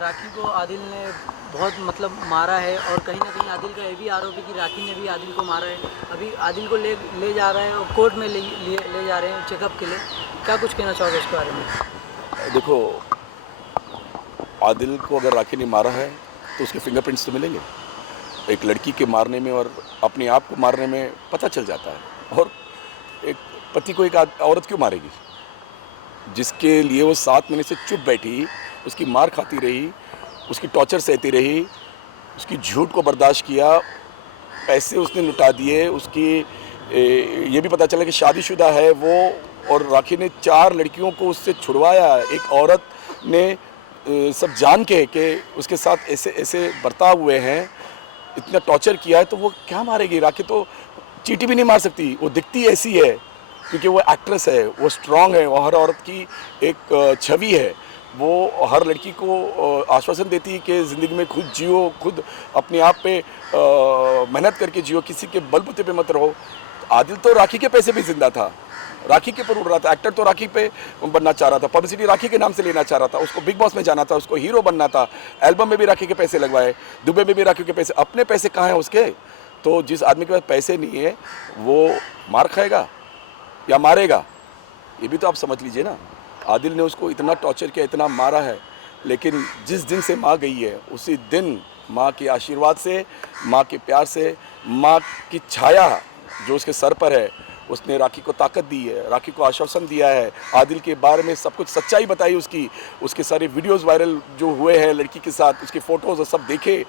राखी को आदिल ने बहुत मतलब मारा है और कहीं ना कहीं आदिल का ये भी आरोप है कि राखी ने भी आदिल को मारा है। अभी आदिल को ले ले जा रहे हैं और कोर्ट में ले जा रहे हैं चेकअप के लिए। क्या कुछ कहना चाहोगे इसके बारे में? देखो, आदिल को अगर राखी ने मारा है तो उसके फिंगरप्रिंट्स तो मिलेंगे। एक लड़की के मारने में और अपने आप को मारने में पता चल जाता है। और एक पति को एक औरत क्यों मारेगी? जिसके लिए वो 7 महीने से चुप बैठी, उसकी मार खाती रही, उसकी टॉर्चर सहती रही, उसकी झूठ को बर्दाश्त किया, पैसे उसने लुटा दिए, उसकी ये भी पता चला कि शादीशुदा है वो, और राखी ने 4 लड़कियों को उससे छुड़वाया। एक औरत ने सब जान के कि उसके साथ ऐसे ऐसे बर्ताव हुए हैं, इतना टॉर्चर किया है, तो वो क्या मारेगी? राखी तो चींटी भी नहीं मार सकती। वो दिखती ऐसी है क्योंकि वो एक्ट्रेस है, वो स्ट्रांग है, वो हर औरत की एक छवि है। वो हर लड़की को आश्वासन देती है कि ज़िंदगी में खुद जियो, खुद अपने आप पे मेहनत करके जियो, किसी के बलबूते पे मत रहो। आदिल तो राखी के पैसे भी जिंदा था, राखी के पर उड़ रहा था। एक्टर तो राखी पे बनना चाह रहा था, पब्लिसिटी राखी के नाम से लेना चाह रहा था, उसको बिग बॉस में जाना था, उसको हीरो बनना था, एल्बम में भी राखी के पैसे लगवाए, दुबई में भी राखी के पैसे। अपने पैसे कहाँ हैं उसके? तो जिस आदमी के पास पैसे नहीं है वो मार खाएगा या मारेगा, ये भी तो आप समझ लीजिए ना। आदिल ने उसको इतना टॉर्चर किया, इतना मारा है, लेकिन जिस दिन से माँ गई है उसी दिन माँ के आशीर्वाद से, माँ के प्यार से, माँ की छाया जो उसके सर पर है, उसने राखी को ताकत दी है, राखी को आश्वासन दिया है। आदिल के बारे में सब कुछ सच्चाई बताई उसकी, उसके सारे वीडियोस वायरल जो हुए हैं लड़की के साथ, उसकी फ़ोटोज़ सब देखे,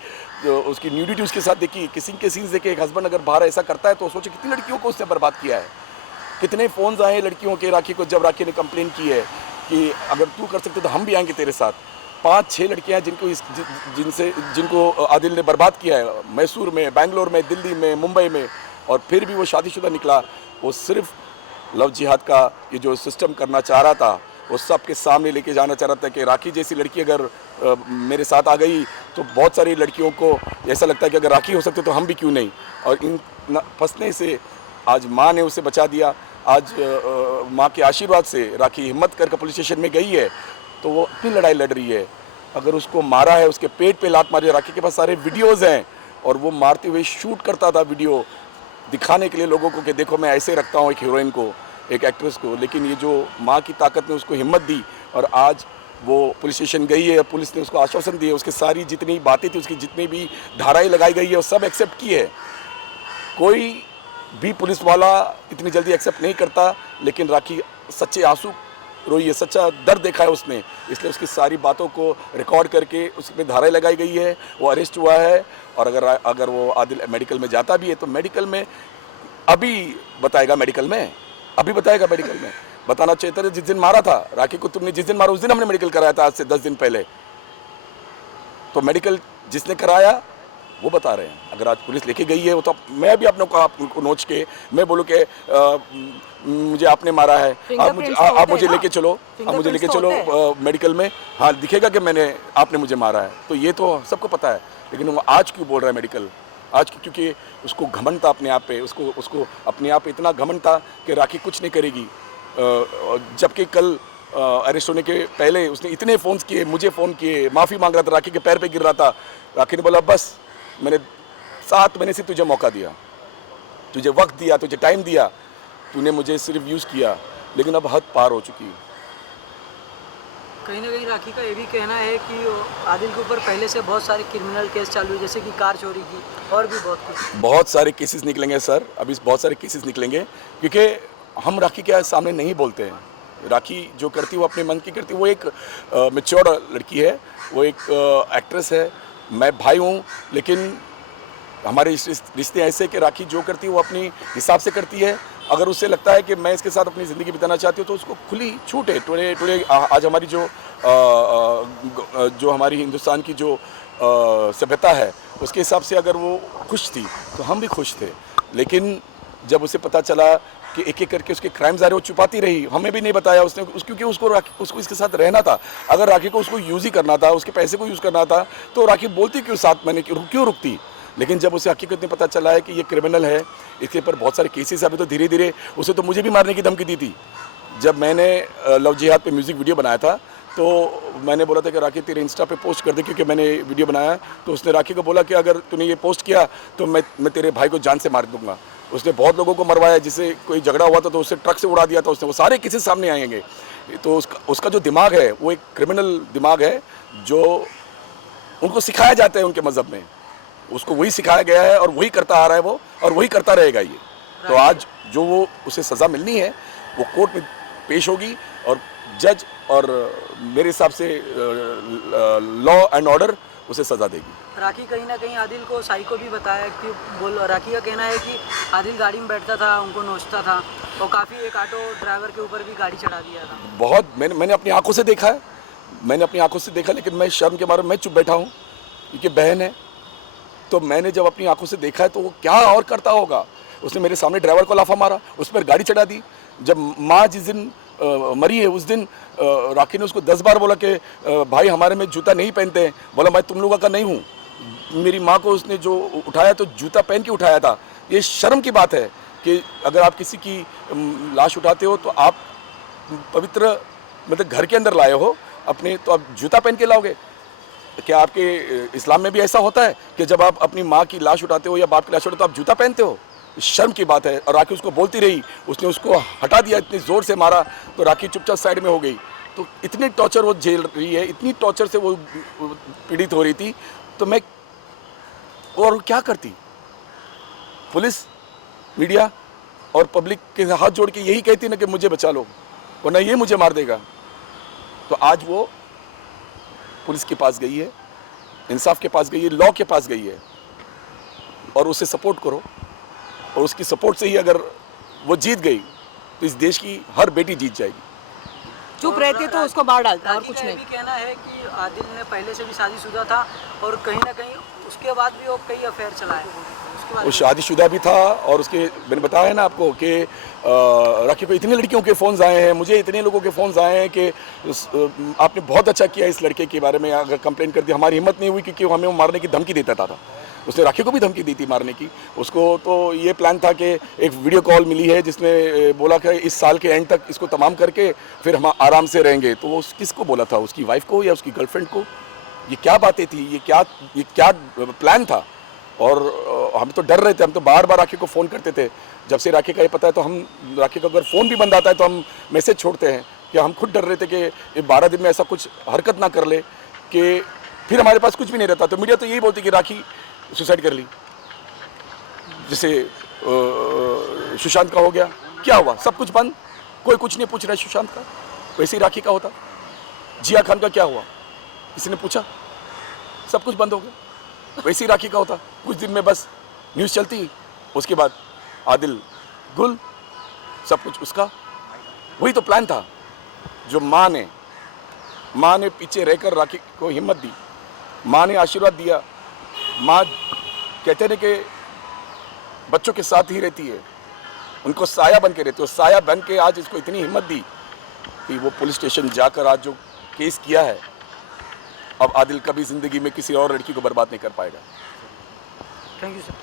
उसकी न्यूडिटी उसके साथ देखी, किसिंग के सीन्स देखे। एक हस्बैंड अगर बाहर ऐसा करता है तो सोचो कितनी लड़कियों को उसने बर्बाद किया है। कितने फ़ोन्स आए लड़कियों के राखी को, जब राखी ने कंप्लेन की है कि अगर तू कर सकते तो हम भी आएंगे तेरे साथ। 5-6 लड़कियां जिनको आदिल ने बर्बाद किया है, मैसूर में, बेंगलोर में, दिल्ली में, मुंबई में, और फिर भी वो शादीशुदा निकला। वो सिर्फ लव जिहाद का ये जो सिस्टम करना चाह रहा था, वो सबके सामने लेके जाना चाह रहा था कि राखी जैसी लड़की अगर मेरे साथ आ गई तो बहुत सारी लड़कियों को ऐसा लगता है कि अगर राखी हो सकते तो हम भी क्यों नहीं। और इन फंसने से आज माँ ने उसे बचा दिया। आज माँ के आशीर्वाद से राखी हिम्मत करके पुलिस स्टेशन में गई है, तो वो अपनी लड़ाई लड़ रही है। अगर उसको मारा है, उसके पेट पे लात मारी, राखी के पास सारे वीडियोज़ हैं, और वो मारते हुए शूट करता था वीडियो, दिखाने के लिए लोगों को कि देखो मैं ऐसे रखता हूँ एक हीरोइन को, एक एक्ट्रेस को। लेकिन ये जो माँ की ताकत ने उसको हिम्मत दी, और आज वो पुलिस स्टेशन गई है, पुलिस ने उसको आश्वासन दिए, उसकी सारी जितनी बातें थी, उसकी जितनी भी धाराएं लगाई गई है, वो सब एक्सेप्ट की है। कोई भी पुलिस वाला इतनी जल्दी एक्सेप्ट नहीं करता, लेकिन राखी सच्चे आंसू रोई है, सच्चा दर्द देखा है उसने, इसलिए उसकी सारी बातों को रिकॉर्ड करके उसमें धाराएं लगाई गई है। वो अरेस्ट हुआ है, और अगर वो आदिल मेडिकल में जाता भी है तो मेडिकल में अभी बताएगा, मेडिकल में अभी बताएगा। मेडिकल में बताना चाहिए था जिस दिन मारा था राखी को, तुमने जिस दिन मारा उस दिन हमने मेडिकल कराया था, आज से 10 दिन पहले। तो मेडिकल जिसने कराया वो बता रहे हैं। अगर आज पुलिस लेके गई है वो, तो मैं भी अपने को नोच के मैं बोलूँ कि मुझे आपने मारा है, आप मुझे लेके चलो, आप मुझे लेके चलो मेडिकल में, हाँ दिखेगा कि मैंने आपने मुझे मारा है। तो ये तो सबको पता है, लेकिन वो आज क्यों बोल रहा है मेडिकल? आज क्योंकि उसको घमंड था अपने आप पे, उसको अपने आप पे इतना घमंड था कि राखी कुछ नहीं करेगी। जबकि कल अरेस्ट होने के पहले उसने इतने फ़ोन्स किए, मुझे फ़ोन किए, माफ़ी मांग रहा था, राखी के पैर पे गिर रहा था। राखी ने बोला बस मैंने 7 महीने से तुझे मौका दिया, तुझे वक्त दिया, तुझे टाइम दिया, तूने मुझे सिर्फ यूज़ किया, लेकिन अब हद पार हो चुकी है। कहीं ना कहीं राखी का ये भी कहना है कि आदिल के ऊपर पहले से बहुत सारे क्रिमिनल केस चालू है, जैसे कि कार चोरी की और भी बहुत कुछ। बहुत सारे केसेस निकलेंगे सर, अभी बहुत सारे केसेस निकलेंगे, क्योंकि हम राखी के सामने नहीं बोलते हैं। राखी जो करती है वो अपने मन की करती है। वो एक मैच्योर लड़की है, वो एक एक्ट्रेस है, मैं भाई हूँ, लेकिन हमारे रिश्ते ऐसे कि राखी जो करती है वो अपनी हिसाब से करती है। अगर उससे लगता है कि मैं इसके साथ अपनी ज़िंदगी बिताना चाहती हूँ तो उसको खुली छूट है। टुडे आज हमारी जो हमारी हिंदुस्तान की जो सभ्यता है उसके हिसाब से अगर वो खुश थी तो हम भी खुश थे। लेकिन जब उसे पता चला कि एक एक करके उसके क्राइम्स आ रहे, वो छुपाती रही, हमें भी नहीं बताया उसने, क्योंकि उसको इसके साथ रहना था। अगर राखी को उसको यूज़ ही करना था, उसके पैसे को यूज़ करना था, तो राखी बोलती क्यों 7 महीने क्यों रुकती? लेकिन जब उसे हकीकत में पता चला है कि ये क्रिमिनल है, इसके ऊपर बहुत सारे केसेस, अभी तो धीरे धीरे उसे तो मुझे भी मारने की धमकी दी थी। जब मैंने लव जिहाद पे म्यूज़िक वीडियो बनाया था तो मैंने बोला था कि राखी तेरे इंस्टा पे पोस्ट कर दे, क्योंकि मैंने वीडियो बनाया। तो उसने राखी को बोला कि अगर तूने ये पोस्ट किया तो मैं तेरे भाई को जान से मार दूंगा। उसने बहुत लोगों को मरवाया, जिसे कोई झगड़ा हुआ था तो उससे ट्रक से उड़ा दिया था उसने। वो सारे किसी सामने आएंगे। तो उसका जो दिमाग है वो एक क्रिमिनल दिमाग है, जो उनको सिखाया जाता है उनके मज़हब में। उसको वही सिखाया गया है और वही करता आ रहा है वो, और वही करता रहेगा ये। तो आज जो वो उसे सज़ा मिलनी है वो कोर्ट में पेश होगी, और जज और मेरे हिसाब से लॉ एंड ऑर्डर उसे सज़ा देगी। राखी कहीं ना कहीं आदिल को साई को भी बताया कि राखी का कहना है कि आदिल गाड़ी में बैठता था, उनको नोचता था, और काफ़ी एक ऑटो ड्राइवर के ऊपर भी गाड़ी चढ़ा दिया था। बहुत मैंने अपनी आंखों से देखा है, मैंने अपनी आंखों से देखा, लेकिन मैं शर्म के मारे मैं चुप बैठा हूँ, क्योंकि बहन है। तो मैंने जब अपनी आंखों से देखा है तो वो क्या और करता होगा। उसने मेरे सामने ड्राइवर को लाफा मारा, उस पर गाड़ी चढ़ा दी। जब माँ जिस दिन मरी है उस दिन राखी ने उसको 10 बार बोला कि भाई हमारे में जूता नहीं पहनते हैं। बोला मैं तुम लोगों का नहीं हूँ। मेरी माँ को उसने जो उठाया तो जूता पहन के उठाया था। ये शर्म की बात है कि अगर आप किसी की लाश उठाते हो तो आप पवित्र मतलब घर के अंदर लाए हो अपने, तो आप जूता पहन के लाओगे? क्या आपके इस्लाम में भी ऐसा होता है कि जब आप अपनी माँ की लाश उठाते हो या बाप की लाश उठाते हो तो आप जूता पहनते हो? शर्म की बात है। और राखी उसको बोलती रही, उसने उसको हटा दिया, इतनी ज़ोर से मारा तो राखी चुपचाप साइड में हो गई। तो इतनी टॉर्चर वो झेल रही है, इतनी टॉर्चर से वो पीड़ित हो रही थी, तो मैं और क्या करती? पुलिस, मीडिया और पब्लिक के हाथ जोड़ के यही कहती ना कि मुझे बचा लो, वरना ये मुझे मार देगा। तो आज वो पुलिस के पास गई है, इंसाफ के पास गई है, लॉ के पास गई है, और उसे सपोर्ट करो। और उसकी सपोर्ट से ही अगर वो जीत गई तो इस देश की हर बेटी जीत जाएगी। चुप रहते तो उसको मार डालता, और कुछ राखी का नहीं। ये भी कहना है कि आदिल ने पहले से भी शादीशुदा था, और कहीं ना कहीं उसके बाद भी वो कई अफेयर चलाए। उसके बाद वो शादीशुदा भी था, और उसके मैंने बताया है ना आपको कि राखी को इतनी लड़कियों के फ़ोन्स आए हैं, मुझे इतने लोगों के फ़ोन्स आए हैं कि आपने बहुत अच्छा किया इस लड़के के बारे में अगर कंप्लेंट कर दी। हमारी हिम्मत नहीं हुई, क्योंकि वो हमें मारने की धमकी देता था। उसने राखी को भी धमकी दी थी मारने की। उसको तो ये प्लान था कि एक वीडियो कॉल मिली है जिसने बोला कि इस साल के एंड तक इसको तमाम करके फिर हम आराम से रहेंगे। तो वो किसको बोला था, उसकी वाइफ को या उसकी गर्लफ्रेंड को? ये क्या बातें थी, ये क्या प्लान था? और हम तो डर रहे थे, हम तो बार बार राखी को फ़ोन करते थे। जब से राखी का ये पता है तो हम राखी का अगर फ़ोन भी बंद आता है तो हम मैसेज छोड़ते हैं, कि हम खुद डर रहे थे कि ये 12 दिन में ऐसा कुछ हरकत ना कर ले कि फिर हमारे पास कुछ भी नहीं रहता। तो मीडिया तो यही बोलती कि राखी सुसाइड कर ली, जैसे सुशांत का हो गया। क्या हुआ? सब कुछ बंद, कोई कुछ नहीं पूछ रहा है सुशांत का। वैसे ही राखी का होता। जिया खान का क्या हुआ? किसी ने पूछा? सब कुछ बंद हो गया। वैसे ही राखी का होता, कुछ दिन में बस न्यूज़ चलती, उसके बाद आदिल गुल, सब कुछ उसका। वही तो प्लान था, जो माँ ने पीछे रहकर राखी को हिम्मत दी, माँ ने आशीर्वाद दिया। माँ कहते हैं कि बच्चों के साथ ही रहती है, उनको साया बन के रहती है। साया बन के आज इसको इतनी हिम्मत दी कि वो पुलिस स्टेशन जाकर आज जो केस किया है, अब आदिल कभी ज़िंदगी में किसी और लड़की को बर्बाद नहीं कर पाएगा। Thank you sir.